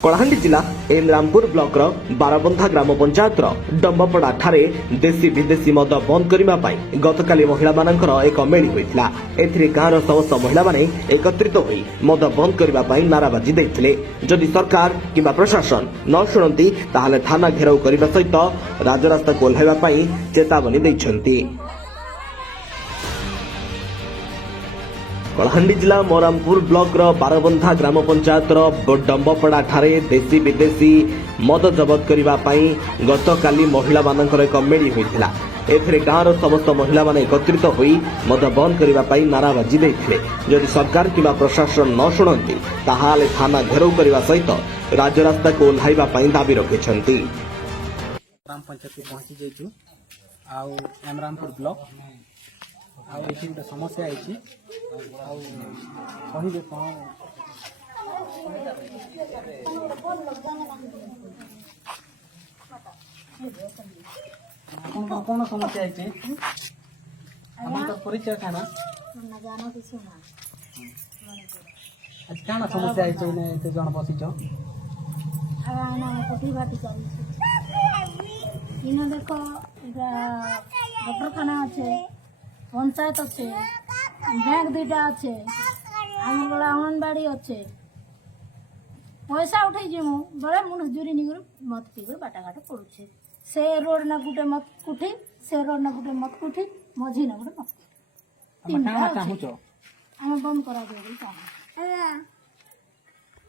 कलाहांडी जिला एमरामपुर ब्लॉक बारबंधा ग्राम पंचायत डंबपड़ा ठारे देशी विदेशी मद बंद करने गतकाली महिला मानकर एक मेली होता। एथिरे गाँवर समस्त महिला माने एकत्रित होई मद बंद करने नाराबाजी देते। जदि सरकार किंबा प्रशासन न शुणती ताहले थाना घेराव करने सहित राजरास्ता को ओह्लाइबा चेतावनी देइछन्ति। कलाहांडी जिला मोरामपुर ब्लॉक बारबंधा ग्राम पंचायत डंबपड़ा ठारे देशी विदेशी मद जबत करने गतकाली महिला मानकर एक मेली होता। एथिरे गाँवर समस्त महिला माने एकत्रित होई मद बंद करने नाराबाजी देते। जदि सरकार किंबा प्रशासन न शुणती ताहाले थाना घेराव करने सहित राजरास्ता को ओह्लाइबा दाबी रखिछन्ति। ग्राम पंचायत पहुंची जाइछु आउ एमरामपुर ब्लॉक आउ एठी गोटे समस्या आइछि आउ कहिबे कोन कोन समस्या आइछि हमन तो परिचय था ना जानो किछु ना आज काना समस्या आइछि ने ते जण बसिछ आना कोठी बाटी चली इना देखो डॉक्टर खाना আছে पंचायत আছে बैंक दुटा আছে आम बड़ा अंगनबाड़ी আছে पैसा उठे जिमु बड़े मजदूरी निगर मत पीगर बाटा घाट पड़ुछे से रोड ना गुटे मत कुठी से रोड ना गुटे मत कुठी मझी ना गुटे मत हम काना चाहूछ हम बंद करा देबे चाहे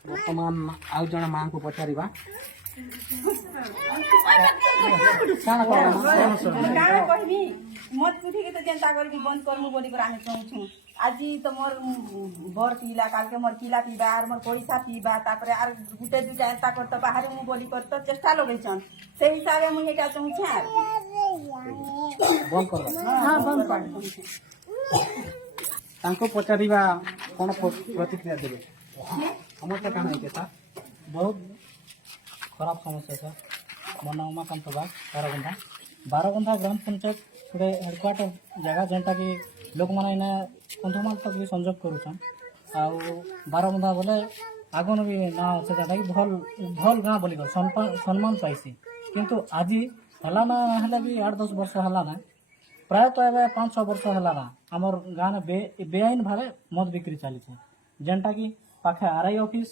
वर्तमान आउ जण मां को पचारिबा काना कहबी मत कुठी के तो जनता करके बंद करमु बोली कर आने चाहूछु आज तो मोर बर पीला काल के मोर किला पीबा आर मोर पैसा पीबा तापरे आर गुटे दुटा एता करत बाहर मु बोली करत चेष्टा लगैछन से हिसाबे मुझे का चाहूछु यार बंद कर हां बंद कर तांको पचारिबा कोन प्रतिक्रिया देबे हमर त काना है बहुत खराब समस्या सर मना उमाकांत बाग बारबंधा ग्राम पंचायत गोटे हेडक्वार्टर जगह जेनटा कि लोक मैंने इना कंधमाल तक भी संजोग करुछन आउ बारबंधा बोले आगन भी ना अच्छे जेनटा कि भल भल गाँ बोली सम्मान पाइसी किंतु आज हला ना हेले भी 8-10 वर्ष हला ना प्रायतः एवं 5-6 वर्ष हला ना आमर गाँव में बेआईन भावे मद बिक्री चली जेनटा कि पाखे आरआई ऑफिस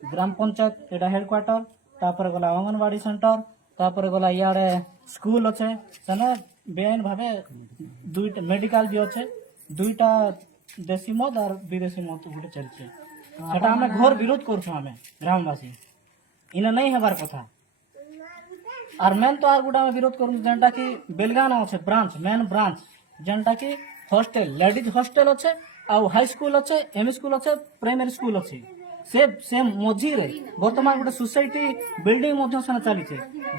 ग्राम पंचायत एटा हेडक्वार्टर तापर गला अंगनवाड़ी सेंटर तापर गला इयाडे स्कूल अच्छे सेने बेआईन भावे दुईटा मेडिकल भी अच्छे दुईटा देशी मद और विदेशी मद गोटे चलছে সেটা আমরা ঘর বিরোধ করছো আমি গ্রামবাসী ইনা নাই হবার কথা আর মেন তো আর গোটা আমি বিরোধ করুম যেটা কি বেলগানা আছে ব্রাঞ্চ মেন ব্রাঞ্চ যেটা কি হস্টেল লেডিজ হস্টেল আছে আর হাই স্কুল আছে এম স্কুল আছে প্রাইমারি স্কুল আছে से मझी बर्तमान गोटे सोसाइटी बिल्डिंग चली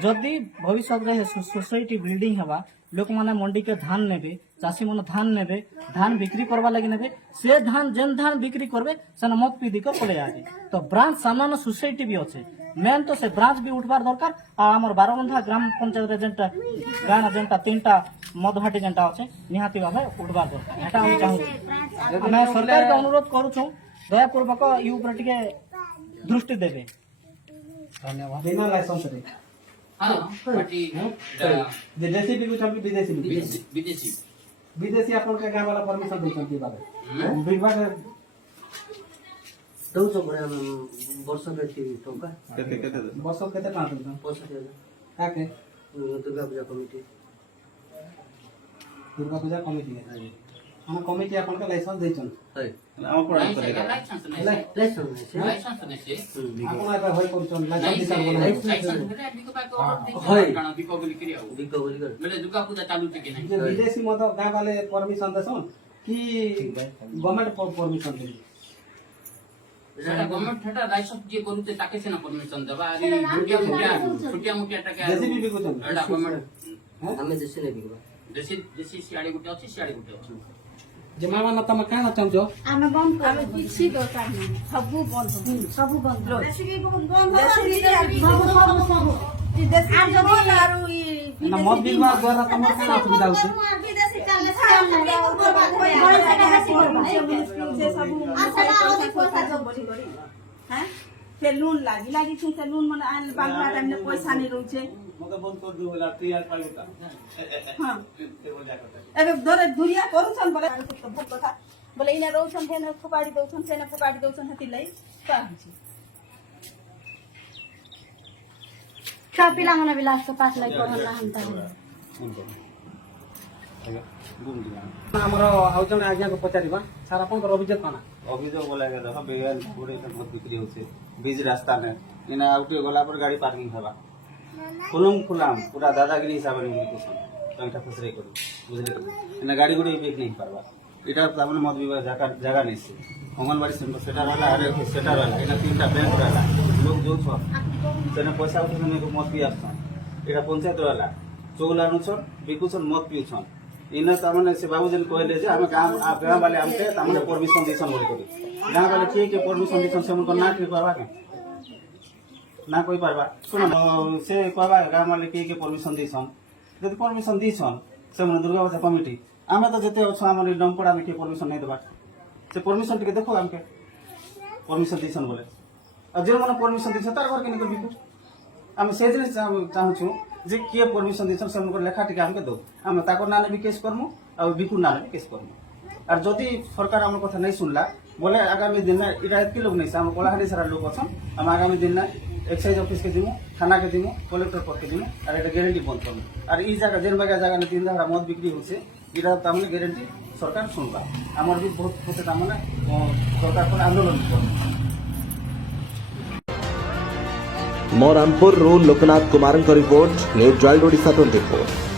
जदि भविष्य में सोसाइटी बिल्डिंग हवा लोक माने मंडी के धान नेबे चाषी मन धान नेबे धान बिक्री करवा लगी नेबे से धान जेन धान बिक्री करबे से मत पी दिकर पड़े आगे तो ब्रांच सामान्य सोसाइटी भी अच्छे मेन तो से ब्रांच भी उठबार दरकार आमर बारबंधा ग्राम पंचायत जेनटा गाना जेनटा 3टा मद भाटी जेनटा अच्छे निहाती भावे उठबार दरकार एटा हम चाहू मैं सरकार के अनुरोध करूछु दयापूर्वक यू ऊपर टिके दृष्टि देबे धन्यवाद बिना लाइसेंस रे हां पार्टी जे देशी भी कुछ विदेशी भी विदेशी विदेशी अपन के गांव वाला परमिशन दे छन बाबा विभाग दौ छ बडा वर्ष में थी टोका केते वर्ष केते टाटा दो 65,000 काके दुर्गा पूजा कमिटी है हम कमिटी अपन का लाइसेंस दे छन है हम कोन करेगा लाइसेंस नहीं लाइसेंस नहीं से अपन एबा होय करछन लाइसेंस दिसा है बिको बोली करिया बिको बोली कर मेरे दुर्गा पूजा चालू थे कि नहीं जे विदेशी मत गांव वाले परमिशन देसन कि गवर्नमेंट परमिशन दे सेटा गवर्नमेंट ठेटा लाइसेंस जे करूते ताके से ना परमिशन देबा अरे छुटिया मुटिया टका देशी भी बिको छन एडा गवर्नमेंट हमें देशी नहीं बिकबा देशी सियाड़ी गुटे अछि सियाड़ी गुटे अछि जे मामा न तम काना चाहजो आमे बंद कर किछि दरकार नहीं सब बंद देशी भी बंद सब देशी आज जब आरो ई ना मद बिलवा द्वारा तम काना सुविधा होছে विदेशी चल से सब पैसा जब बोली करी हैं से लोन लागी छु से लोन मन आन बांग्ला टाइम में पैसा नहीं रहू छे मके बंद कर दो बोला 3 पालिका हां से बोल जा करता एबे दरे दुरिया करू छन बोले तो बहुत कथा बोले इने रहू छन फेन फुकाडी दउ छन फेन फुकाडी दउ छन हति लई का छी छुआ पिला मन भी लास्ट पास लाई पढ़ला हमता गुम दिया ଆମର ଆଉ ଜଣେ ଆଜ୍ଞାକୁ ପଚାରିବା ସାର୍ ଆପଣଙ୍କର ଅଭିଯୋଗ କ'ଣ? ଅଭିଯୋଗ ବୋଲେ ଦେଖ ବେଗାଲ ଗୁଡେ ବହୁତ ବିକ୍ରି ହଉଛି बीच रास्ता में इना आउटे गला पर गाड़ी पार्किंग हवा खुलम खुलाम पूरा दादागिरी हिसाब रे मुझे कुछ टंका फसरे करू बुझले इना गाड़ी गुडे बेक नहीं पारबा इटा तामने मत विभाग जगह नहीं से अंगनवाड़ी सेंटर सेटा वाला अरे सेटा वाला इना तीनटा बैंक वाला लोग जो छ सेना पैसा उठने को मत पिया छ इटा पंचायत वाला चौलानु छ बिकुछन मत पिउ छ इना तामने से बाबूजन कहले जे हम गांव वाले हमके तामने परमिशन देसन बोली करी गांव वाले के परमिशन देसन से हमको ना के करबा के ना कोई पारबा सुन से कहबा गांव वाले के परमिशन देसन जदि परमिशन देसन से मन दुर्गा पूजा कमिटी आमे तो जते छ हमर डमपड़ा में के परमिशन नहीं देबा से परमिशन टिके देखो हमके परमिशन देसन बोले अब जे मन परमिशन देसन तार घर के निकल बिकु हम से दिन चाहू छु जे के परमिशन देसन से हमको लेखा टिके हमके दो हम ताको नाने भी केस करमु और बिकु नाने भी केस करमु और जदि सरकार हमर कथा नहीं सुनला बोले आगामी दिन में इटा एतके लोग नहीं हम कोलाहारी सारा लोग अछन हम आगामी दिन में एक्साइज ऑफिस के दिमु थाना के दिमु कलेक्टर पर के दिमु और एटा गारंटी बंद करमु और ई जगह जेन जगह में 3 धारा मद बिक्री होছে इटा तामने गारंटी सरकार सुनबा हमर भी बहुत होते तामने सरकार पर आंदोलन करबा Morampur Loknath Kumar report news joint Odisha 24।